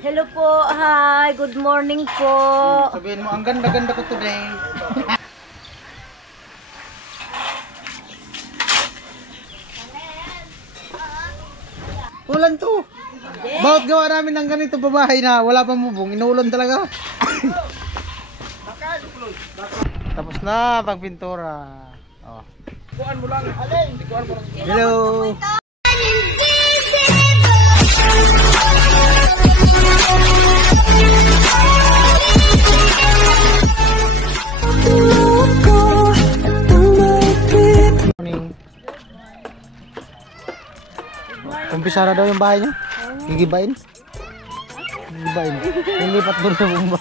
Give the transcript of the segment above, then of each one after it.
Hello po, hi, good morning po. Sabihin mo, ang ganda-ganda ko today. Ulan to. Bakit gawa namin ng ganito babahay na wala pang bubong? Inuulan talaga. Tapos na pagpintura. Oh. Kuan mo lang. Hello. Umpisa na daw yung bahay niyo? Gigibain? Gigibain. Lilipat doon sa bumba.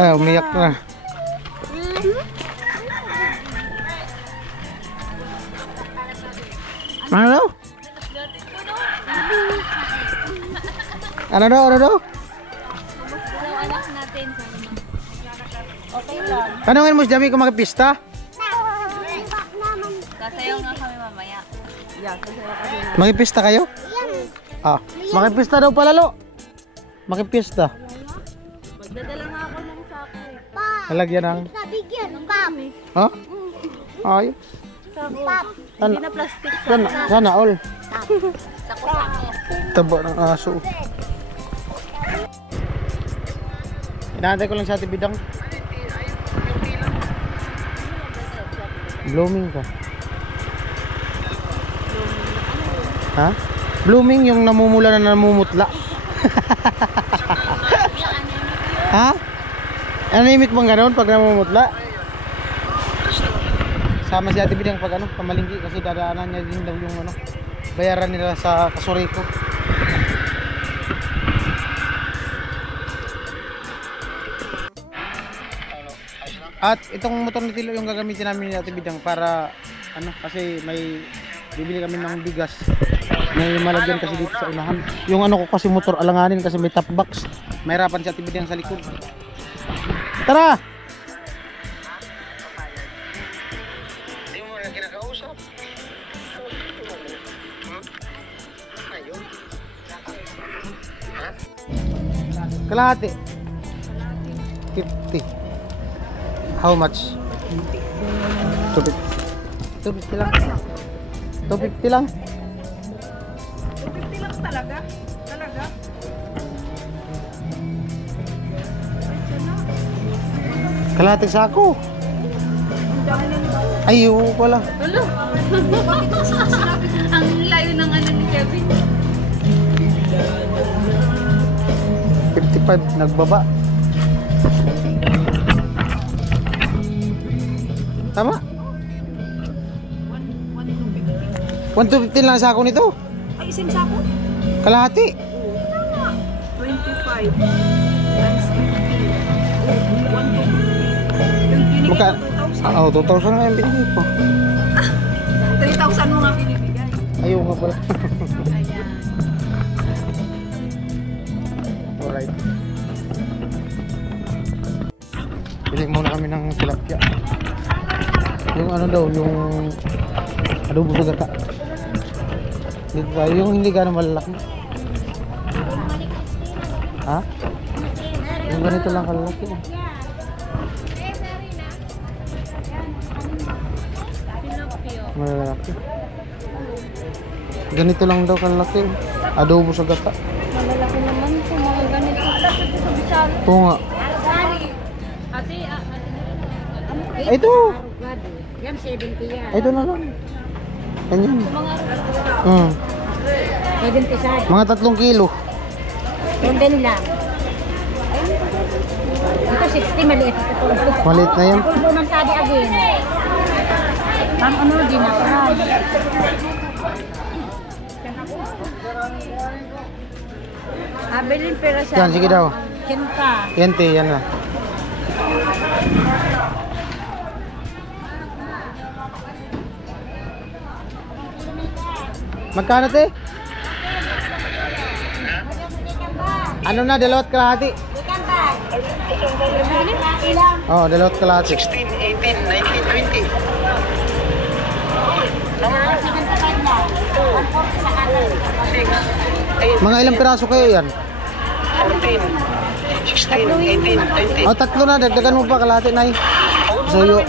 Ay, umiyak na. Ano daw? Ano daw? Ano daw? Anak natin. Okay lang. Tanungin mo si Jami kung makipista? Kasayaw nga kami mamaya. Makipista kayo? Ah, makipista daw pala lo. Makipista. Magdadala nga ako ng sako. Halagyan ng... Bigyan ng kami. Ha? Ay. Sako. Hindi na plastic. Sana all. Sako-sako. Taba ng aso. Inaantay ko lang sa Ate Bidang. Blooming ka. Ha? Blooming yung namumula na namumutla. Ha? Anemic bang ganoon pag namumutla? Sama si Ate Bidang pag ano, pamalinggi kasi dadaanan niya din daw yung ano, bayaran nila sa Kasuriko. At itong motor ni Tilo yung gagamitin namin ni Ate Bidang para ano, kasi may bibili kami ng bigas. May malagyan kasi dito sa unahan. Yung ano ko kasi motor alanganin kasi may top box. Mahirapan si Ate Bidang sa likod. Tara! Hindi mo na kinakausap. Kalahati. 50. How much? 250 lang. 250 lang. 250 lang talaga? Talaga? Kalahating sako. Ay, oo pala. Hello? Ang layo ng ano ni Kevin. 55, nagbaba. Tama? 150 lang sako nito. Ay, isang sako? Kalahati. Tama. 25 times 50. 150. Yung Maka, binigay ko 2,000. Oo, 2,000 na yung binigay ko. 3,000 mo nga binibigay. Ayaw nga pala. Ayan. Alright. Bili muna kami ng tilapia. Yung ano daw, yung adobo sa gata. Dito tayo, yung hindi gano'ng malalaki. Ha? Yung ganito lang kalalaki. Malalaki. Ganito lang daw kalalaki. Adobo sa gata. Malalaki naman po, mga ganito. Sa Bisal. Oo nga. Ate, Ito! yan 70 yan. Ito na lang. Ganyan. Mga 70 sa Mga 3 kilo. yung din lang. Ito 60, maliit. Ito. Maliit na yan. Pulbo ng tadi again. Ang ano din ako. Abilin pero sa... Yan, sige daw. Kinta. Yente, yan lang. Magkano te? Ano na, dalawat kalahati? Oh, dalawat kalahati. 16, 18, 19, 20. Number 6. Mga ilang piraso kayo yan? 14, 16, 18, 20. O, tatlo na. Dagdagan mo pa kalahati na Suyo.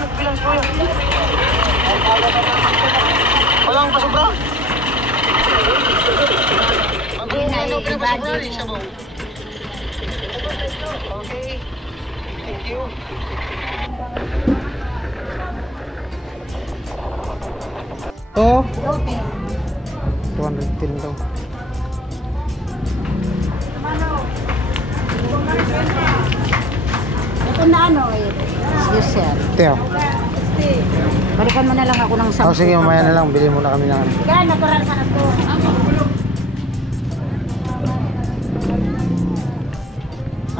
Walang pasobra. Okay. Thank you. Oh. 210 daw. Ito na ano eh. Yes, sir. Teo. Balikan mo na lang ako ng 10. Oh, sige, mamaya na lang. Bili muna kami ng Yan, natural sa ako.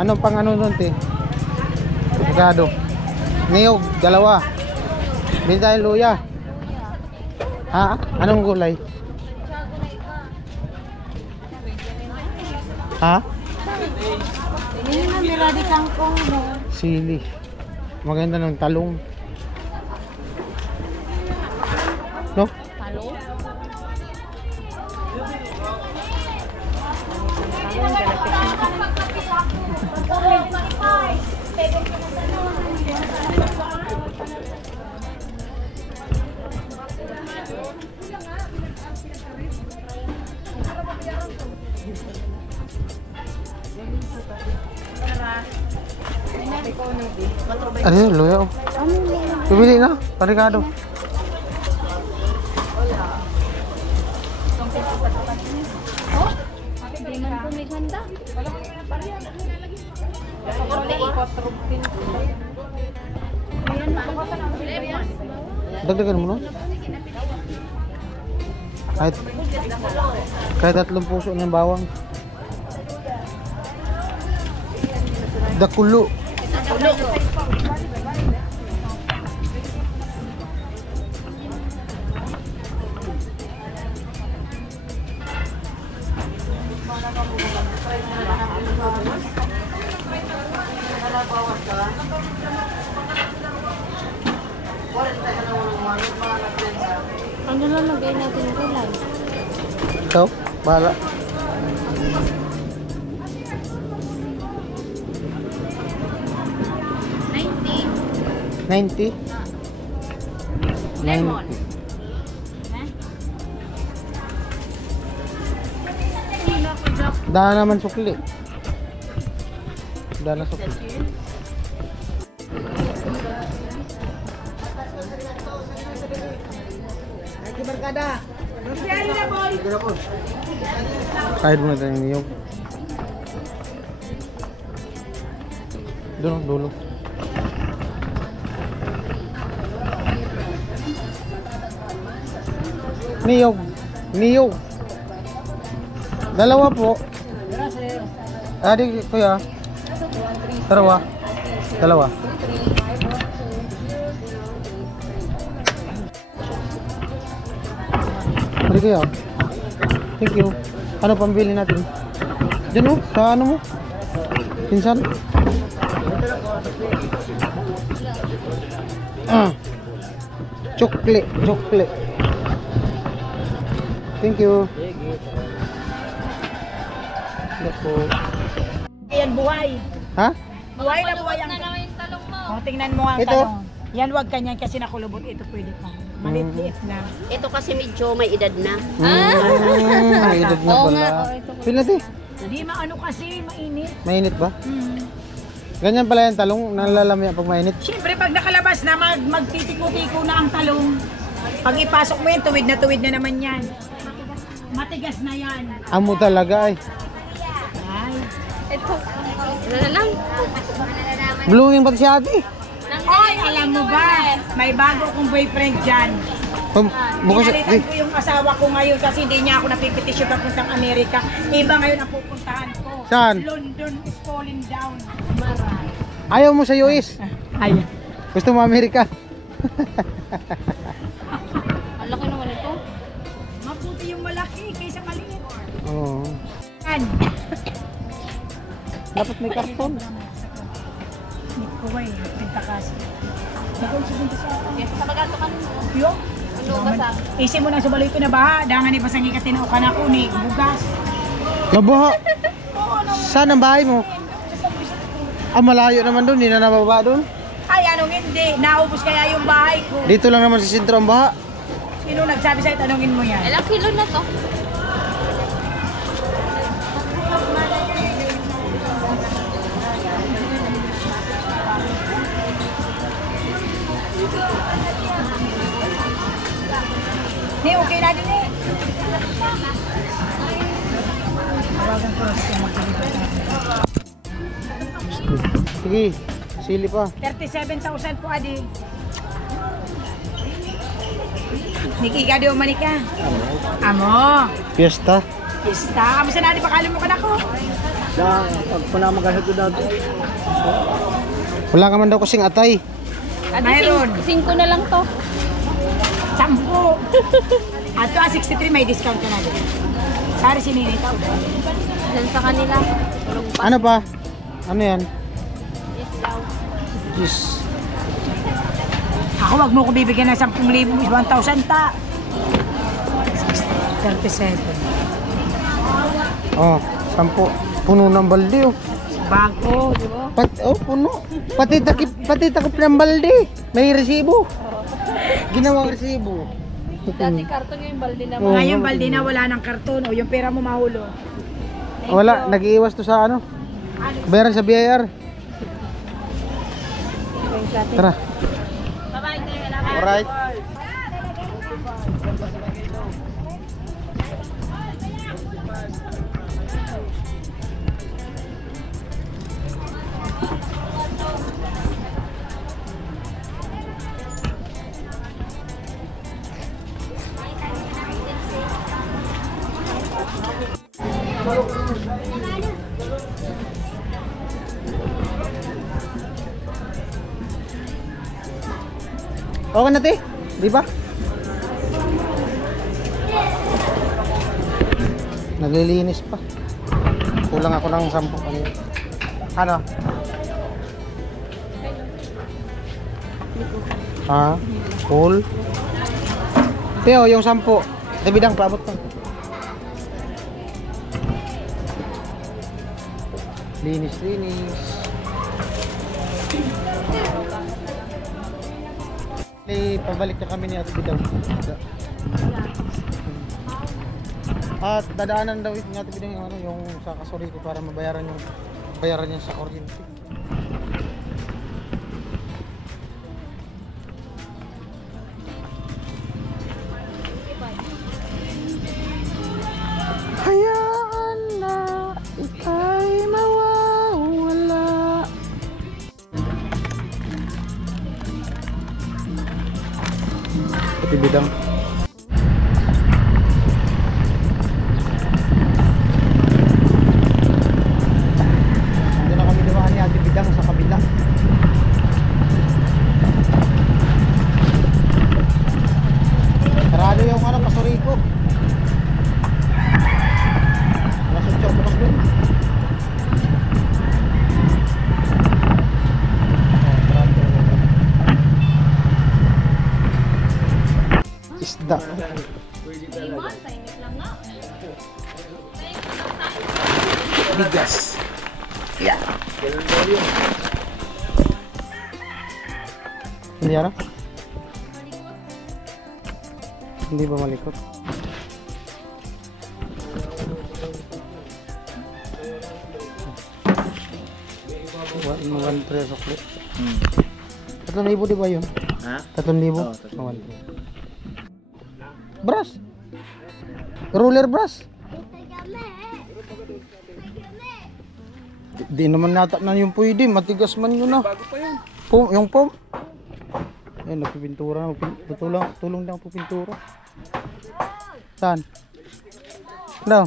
Ano pang ano nun, te? Magado. Niyog, dalawa. Bili tayo luya. Ha? Anong gulay? Ha? Hindi na miradi kangkong mo. Sili. Maganda ng talong. No? Talong? Ano yun, luya oh. Pumili na, parikado. Dagdagan mo no? Kahit 3 puso ng bawang. Dakulo. Ano lang lagay natin yung kulay? Ikaw, bahala. $90. Lemon. 90. Dahil naman sukli. Dahil na sukli. Kahit mo na tayo niyog. Doon, dulo. Niyog. Niyog. Dalawa po. Adi, kuya. Dalawa. Dalawa. Adi kuya. Thank you. Ano pambili natin? Diyan oh, sa ano mo? Pinsan? Chokle, chokle. Thank you. Naku. Yan buhay. Ha? Buhay na buhay ang talong mo. O, tingnan mo ang Ito? talong. Yan wag kanyan kasi nakulubot. Ito pwede pa. Maliit-liit na. Ito kasi medyo may edad na. May edad na pala. Feel natin. Hindi maano kasi, mainit. Mainit ba? Ganyan pala yung talong, nalalamya pag mainit. Siyempre pag nakalabas na magtitiko-tiko na ang talong. Pag ipasok mo yan, tuwid na naman yan. Matigas na yan. Amo talaga ay. Ay. Ito. Ano na lang? Blooming ba si ate? Oy, alam mo ba? May bago kong boyfriend dyan. Bukas, Pinalitan ko yung asawa ko ngayon kasi hindi niya ako napipitisyon papuntang Amerika. Iba ngayon ang pupuntahan ko. Saan? London is falling down. ayaw mo sa US. Ay. Gusto mo Amerika. Ang laki naman ito. Mabuti yung malaki kaysa maliit. Oo. Yan. Dapat may karton. Kuway, pintakas. Nagawin sa pintakas. Yes, sa bagato ka nito. Yo. Ano basa? Isi mo na sa baloy ko na ba? Dangan ni basang ikatin o kana ko ni bugas. Nabaha. Saan ang bahay mo? Ah, malayo naman doon, hindi na nababa doon. Ay, anong hindi? Naubos kaya yung bahay ko. Dito lang naman sa sentro ang baha. Sino nagsabi sa'yo, tanungin mo yan? Ilang kilo na to? Ni, okay na din eh. Sige, sili pa. 37,000 po, Adi. Niki ka diyo manika. Amo. Fiesta. Pista. Kamusta natin pakalim mo ka na ko? Pag po na magkasal ko dati. Wala ka man daw kasing atay. Mayroon. 5 na lang to. 10. Ato 63 may discount ka na din. Sorry si Nini tao. Diyan sa kanila. Tulog pa. Ano pa? Ano yan? Islaw. Cheese. Ako wag mo ko bibigyan ng 10,000, 1,000 ta. 37. Oh, 10. Puno ng balde oh. Bago, di ba? Puno. Pati takip ng balde. May resibo. Ginawang resibo. Dati karton yung balde na Oo. Ngayon balde na wala ng karton o yung pera mo mahulo. Thank Wala, you. nag-iiwas to sa ano? Bayaran sa BIR. Tara. Alright. Okay na, te? Di ba? Naglilinis pa. Kulang ako ng 10 kanina. Ano? Ha? Full? Teo, yung 10. Bidang, paabot pa. Linis. Pabalik na kami ni Ate Bidang. At dadaanan daw ni Ate Bidang yung, yung sa kasuri ko para mabayaran yung bayaran niya sa kuryente. Hayaan na ika'y mawawala. Ate Bidang. Ando na kami dumaan ni Ate Bidang sa kabila. Sarado yung ano, kasuriko. Nasutsyok bukas dun. Isda. Bigas. Yeah. Hindi ano? Hindi ba malikot? Mga 3 sukli. 3,000 di ba yun? Ha? 3,000? Oo, Brass. Roller brass. Di naman nata na yung pwede, matigas man yun na. Bago pa yun. Yung pom. Ayun, nagpipintura. Tulong lang po pintura. Saan? No.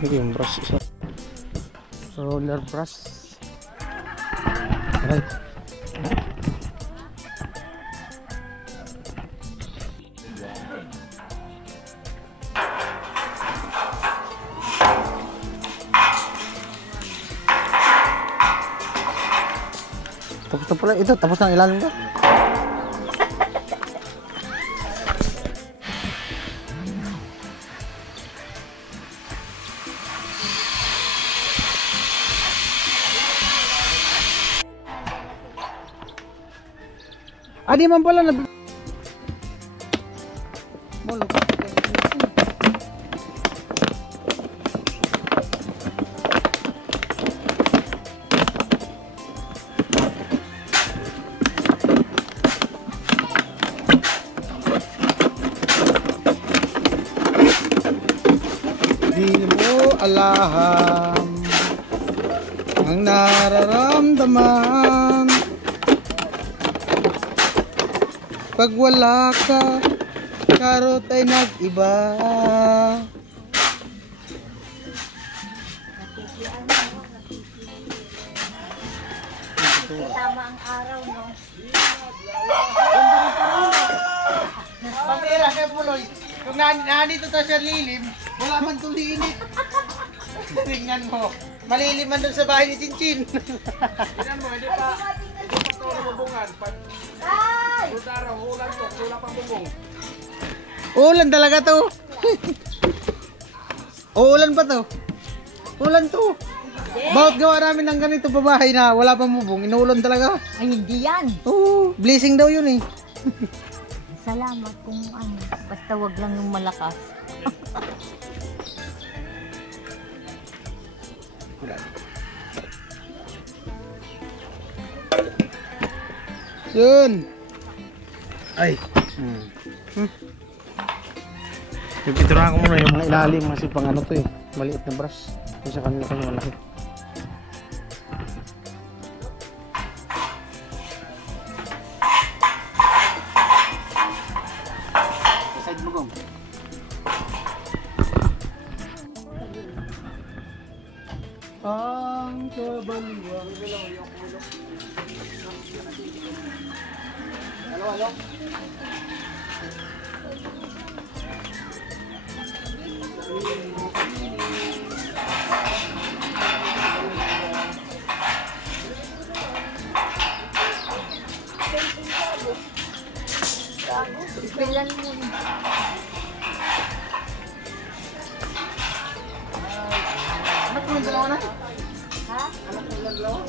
Ito yung brush isa. Roller brush. Right. Tapos na pala ito, tapos na ilalim ka. Di man pala na Molo. Di mo alam ang nararamdaman pag wala ka, karot ay nag-iba. Tama ang araw, no? Pag-era kay Puloy, kung nandito tayo sa lilim, wala man tulinit. Tingnan mo, malilim man doon sa bahay ni Chinchin. Tingnan mo, hindi pa ito lumubungan. Pag araw, ulan to, wala pang bubong. Ulan talaga to. Ulan pa to. Ulan to. Bakit gawa namin ng ganito pa bahay na wala pang bubong? Inuulan talaga. Ay, hindi yan. Oo, blessing daw yun eh. Salamat kung ano. Basta wag lang yung malakas. Yun. Ay. Pipinturahan ko muna yung mga ilalim kasi pang ano to eh. Maliit na brush. Yung sa kanila kasi malaki. Side mo gong. Ang kabaliwang yung ulo. Halo. Ipilan mo. Anak mo yung dalawa na? Ha? Anak mo yung dalawa?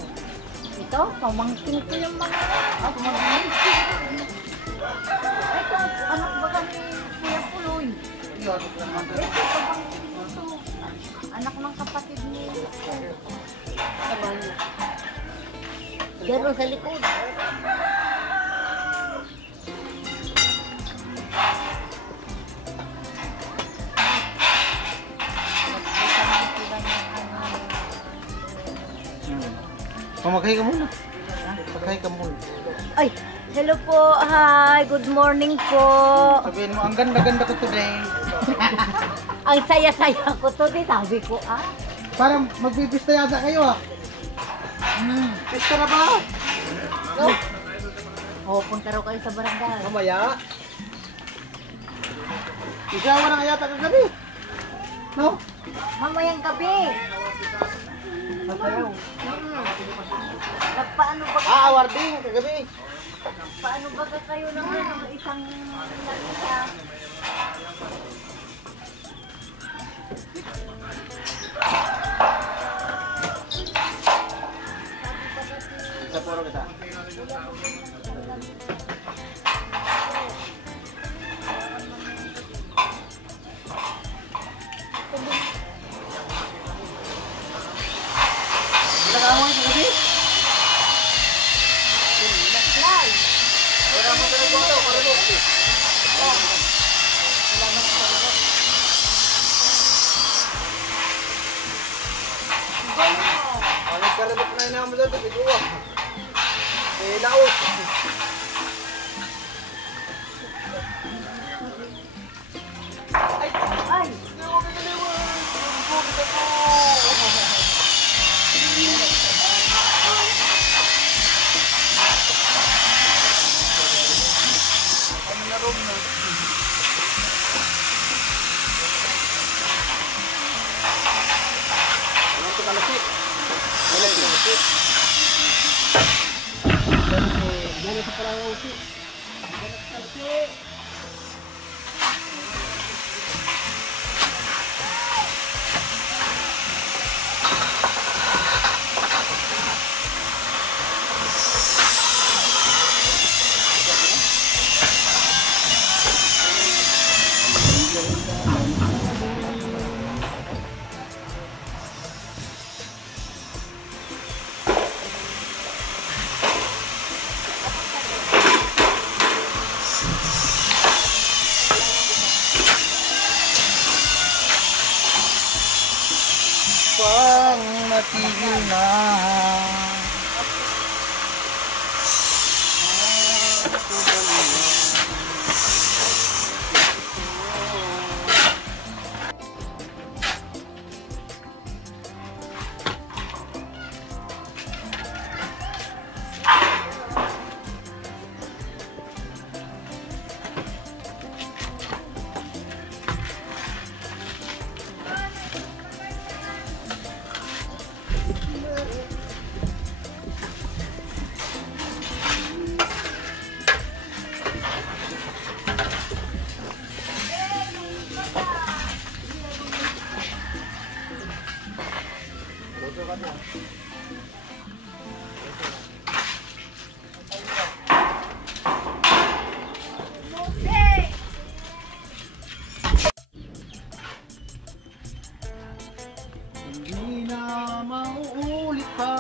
Ito, pamangkin ko yung mga... Pamangkin? Ito, anak ba kami Kuya Puloy? Yun. Ito, pamangkin ko to. Anak ng kapatid ni Diyan sa likod. Maghay ka muna. Maghay ka muna. Ay, hello po. Hi, good morning po. Sabihin mo, ang ganda-ganda ko today. Ang saya-saya ko to, di sabi ko, ah. Parang magbibista yata kayo ah. Pista na ba? No? Oh, punta raw kayo sa barangay. Mamaya. Isawa na yata kagabi. No? Mamayang gabi. Paano ba Awarding kagabi. paano ba kayo ng isang isa? kita. Nakamoy ka kasi? Wala mo talaga ito, paralo. Ano karabot na yun mo dito, biguwa. Eh, laos. Ay! Pang matigil na. Hindi na mauulit pa.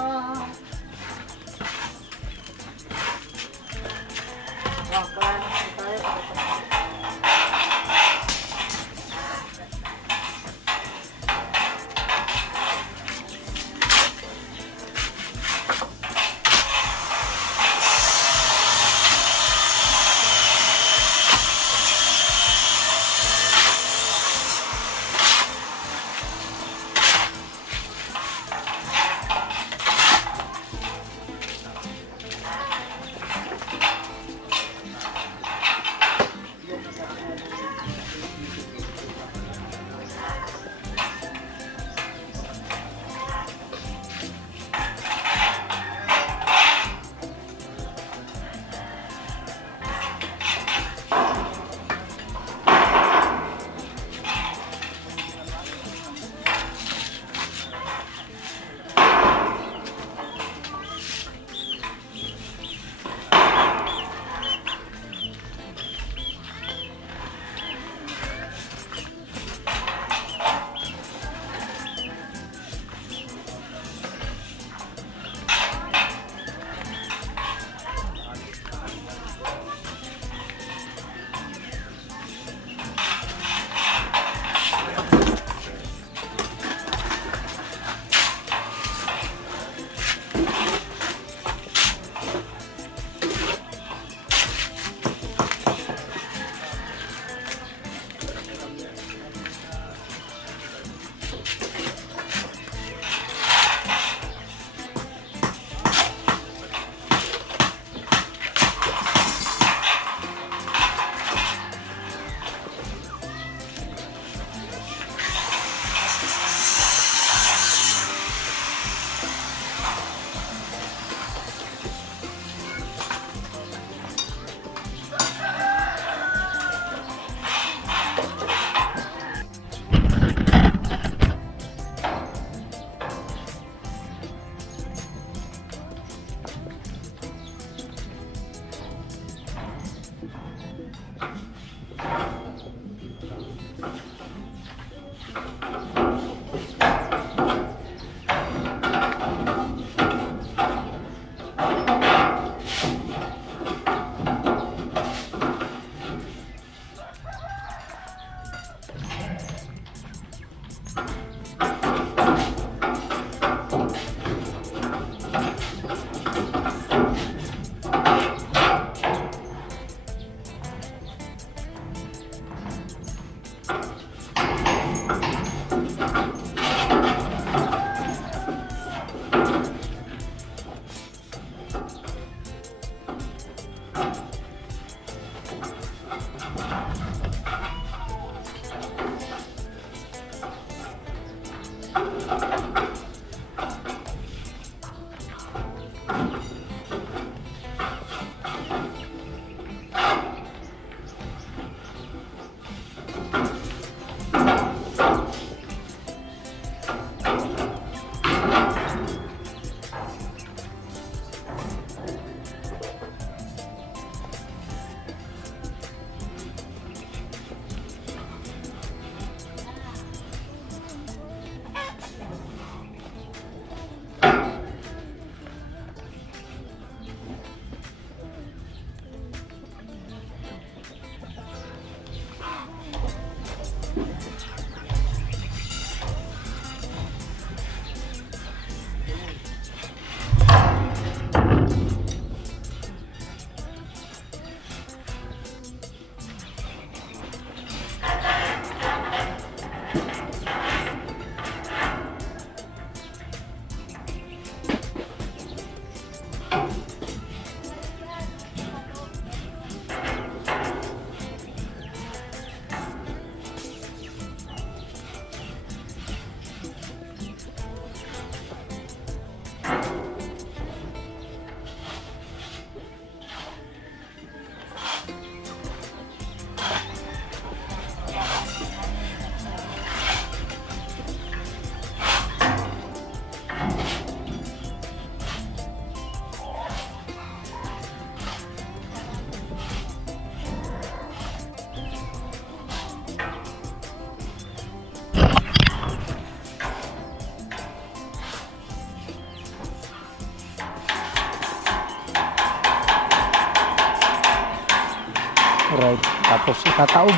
Tapos itataob.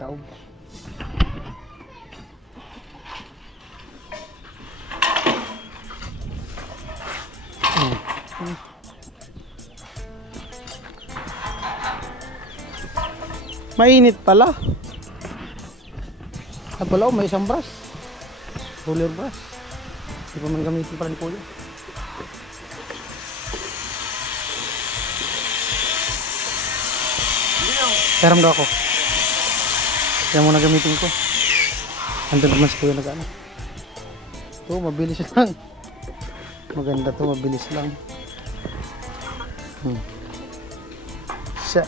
Taob. Mainit pala. At wala, may isang brush. Roller brush. Hindi pa man gamitin pa rin kuya. Karam daw ako. Kaya muna gamitin ko. Andun naman si kuya nag-ano. Ito, mabilis lang. Maganda to, mabilis lang. Siya.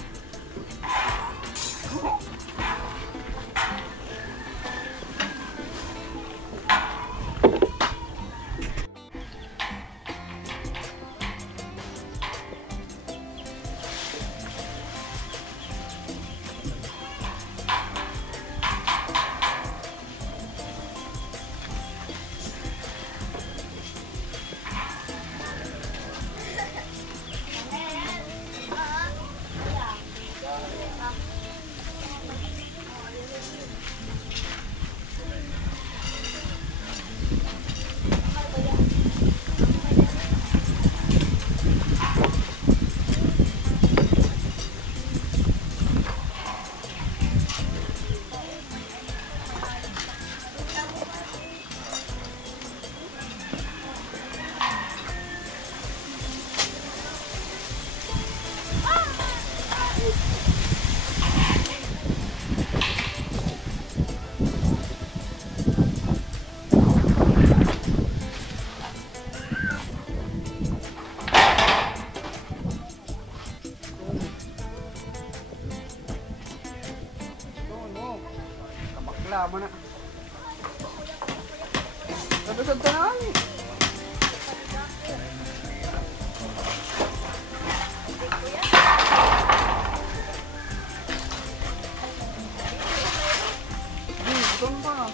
Lama na. Nabasag ka na eh. Doon pa.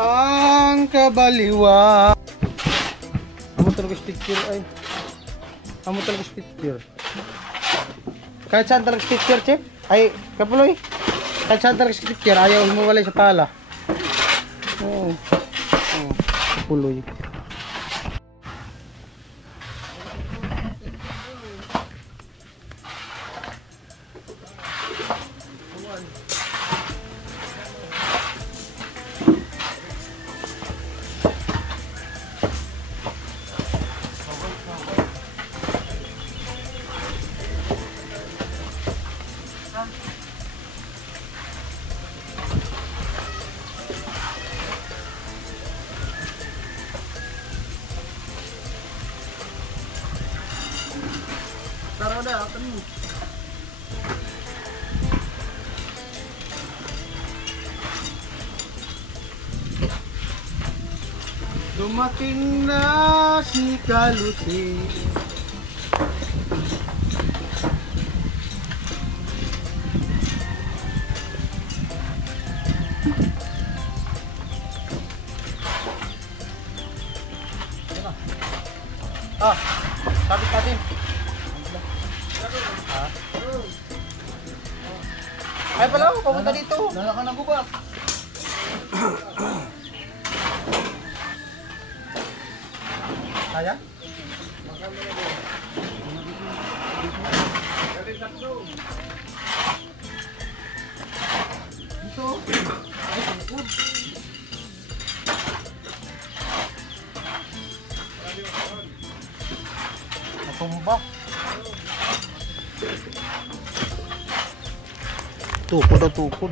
Ang kabaliwa. Amo talaga sticker ay. Amo talaga sticker. Kahit saan talaga sticker, Chip? Ay, kapuloy. Kahit saan talaga sticker, ayaw mo walay sa pala. Oo. Oo, kapuloy. Taro na, ako mo. Dumating na si Kalusi. Ah, sabit natin. Ay pala, papunta dito. Dala ka na bubak. Kaya? Dito. Ay, tungkod. Natumba. Tukod o tukod.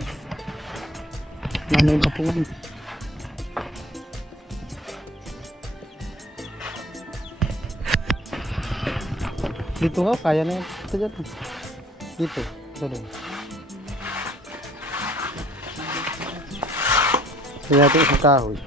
Ano yung kapungan? Dito nga, kaya na yun. Ito dyan. Dito. Ito doon. Kaya ito isang kahoy.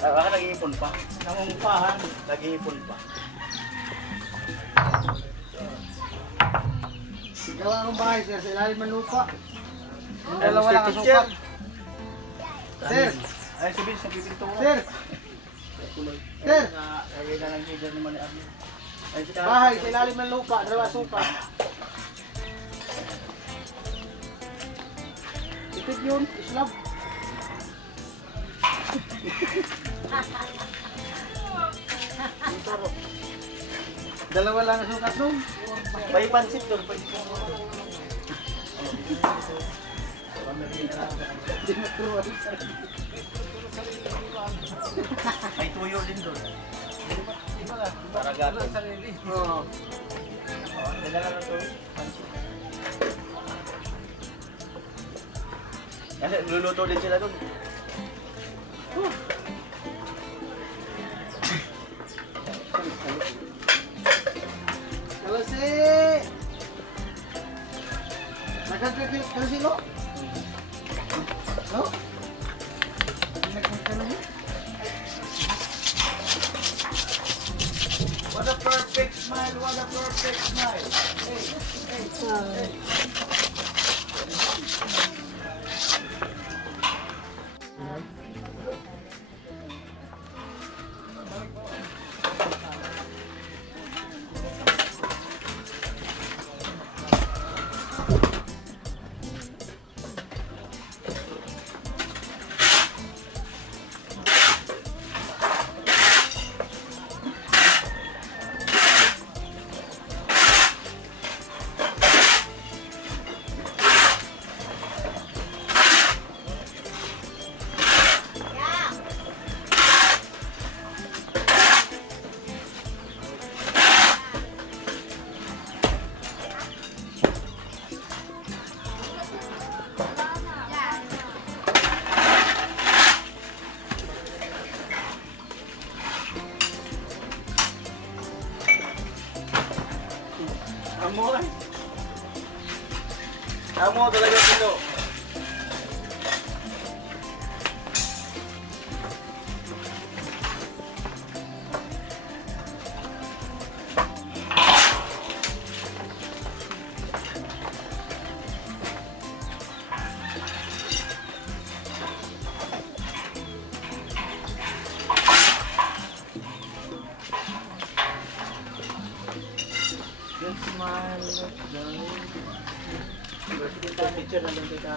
Baka nag-iipon pa. Nangungupahan, nag-iipon pa. Gawa ng bahay, sir, sa ilalim ng lupa. Yung Ay, dalawa Mr. lang ang Teacher. sukat. Sir, Ay, sabihin sa pipinto ko. sir, sir, Lagay na lang leader naman ni Armin. Ay, si bahay, sa ilalim ng lupa, dalawa sukat. Ipid yun, islab. Dalawa lang ang sukat nun. May pansit doon. May tuyo din doon. Para gato. Oo. Dala na to. Pansit. Kasi luluto din sila doon. Kalasi! Nagkakipil kalasi, no? No? Nagkakipil. What a perfect smile, what a perfect smile. Hey, hey, hey. Amo talaga silo. Teacher na doon ka.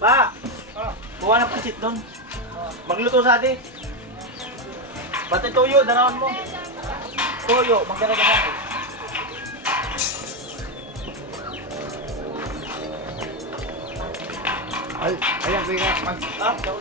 Pa! Kuha ng pansit doon. Magluto sa atin. Pati tuyo, danawan mo. Tuyo, magkano ka natin? Ay, ayan, kaya nga. Ah, daw.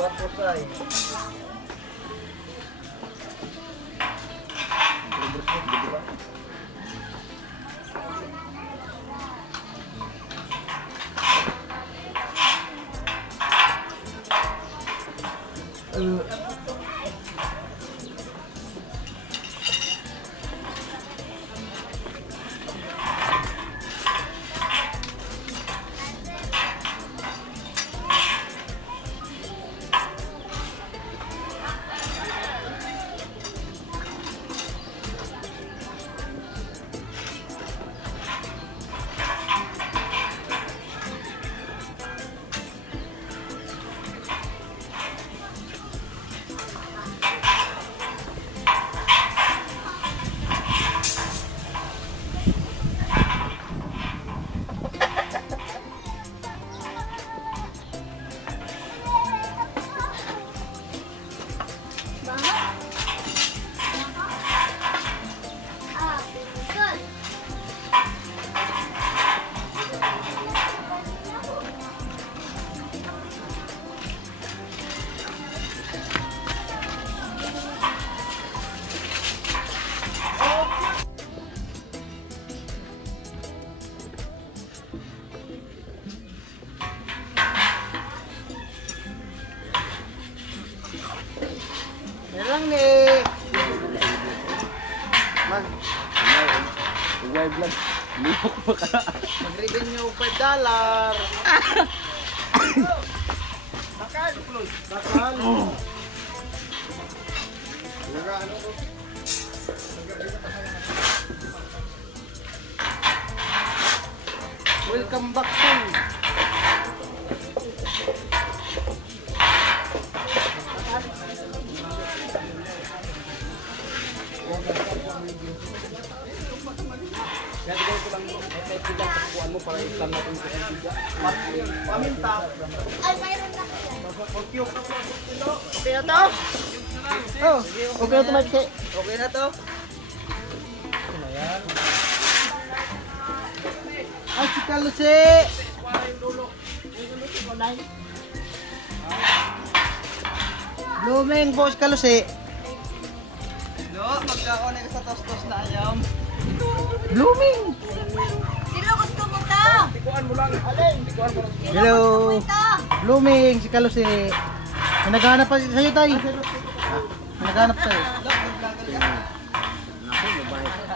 Papusay. Meron ni. Man. Live lang. Lihok mo ka. Mag-revenue $5. Bakal. Bakal. Welcome back soon. Paminta. Ay, mayroon na. Okay na to? Oh, okay na to, Mike. Okay na to? Ay, si Kalusi! Blooming, boss Kalusi. No, magkaon na sa tostos na ayam. Blooming! Sino gusto mo to? Tikuan mo lang. Alin? Tikuan mo lang. Hello! Ito. Blooming, si Kalusi. May naghahanap pa sa'yo, tay. May naghahanap sa'yo.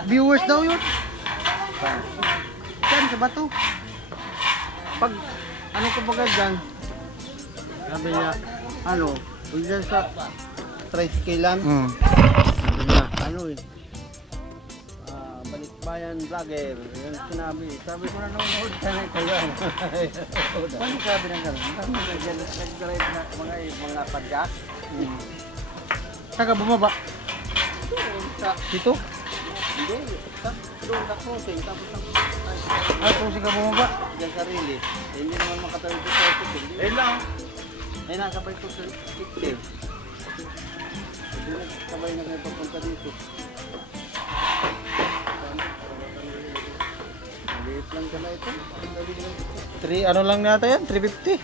Viewers daw yun. Saan sa bato? Pag ano ko baga dyan, sabi niya, ano, kung dyan sa tricyclean, sabi niya, ano eh, balikbayan vlogger, yung sinabi, sabi ko na nanonood ka na kayo. Ano sabi ng gano'n? Nag-drive na mga padyak. Saka bumaba. Dito? Hindi, doon na crossing, tapos Ay, kung sika bumaba. dyan sarili. Hindi naman makatawid sa tricycle. Eh lang. Ay, nakabay ko sa tricycle. Hindi nakabay na kayo papunta dito. Maliit lang ka na ito. Ano lang nata yan? 350.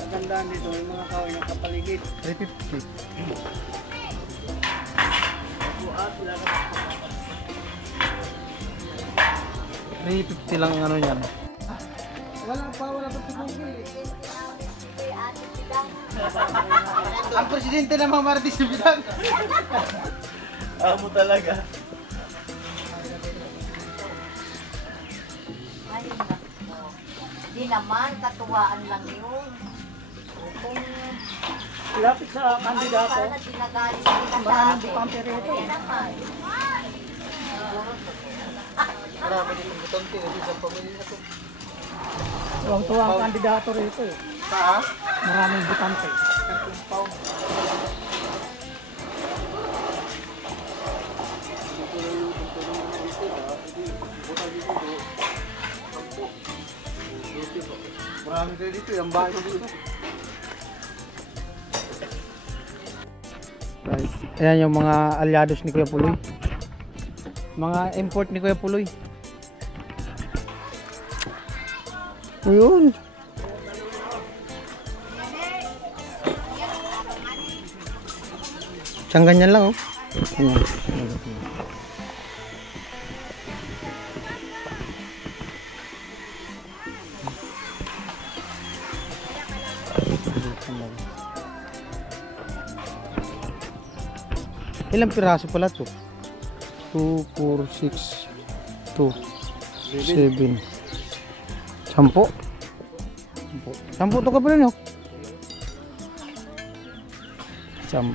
Magandaan dito, may mga kawin ng kapaligid. 350. Buat, sila ka. 350 lang ang ano niyan. Wala pa si Google. Ang presidente ng mga Martis na Bidang. Amo talaga. Ayun ba? Di naman, katuwaan lang yun. Kung Lapit sa kandidato. sana ginagaling sila sa Maraming akin. bukante rito. Hindi naman. Marami din yung butante, isang pamilya na to. Tuwang-tuwa ang kandidato rito eh. Saan? Maraming butante. Marami kayo dito, yung bahay ko dito. Right. Ayan yung mga alyados ni Kuya Puloy. Mga import ni Kuya Puloy. Ayun. Siyang ganyan lang oh. Ayan. Ilang piraso pala to? 2, 4, 6, 2, 7, 10. 10 to ka pala no? 10.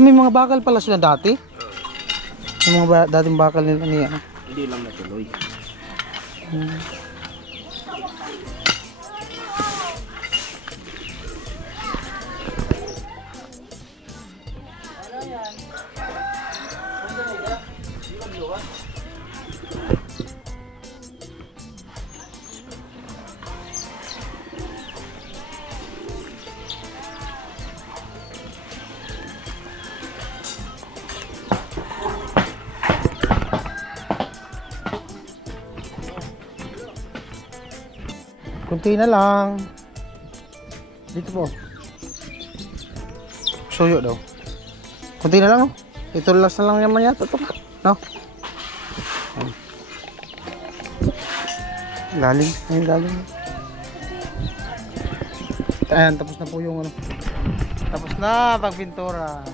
May mga bakal pala sila dati? Yung mga dating bakal nila niya. Hindi lang natuloy. Kunti na lang. Dito po. Suyo daw. Kunti na lang. Oh. Ito last na lang naman yata ito. No? Lalim. Ayun, lalim. Ayan, tapos na po yung ano. Tapos na pagpintura.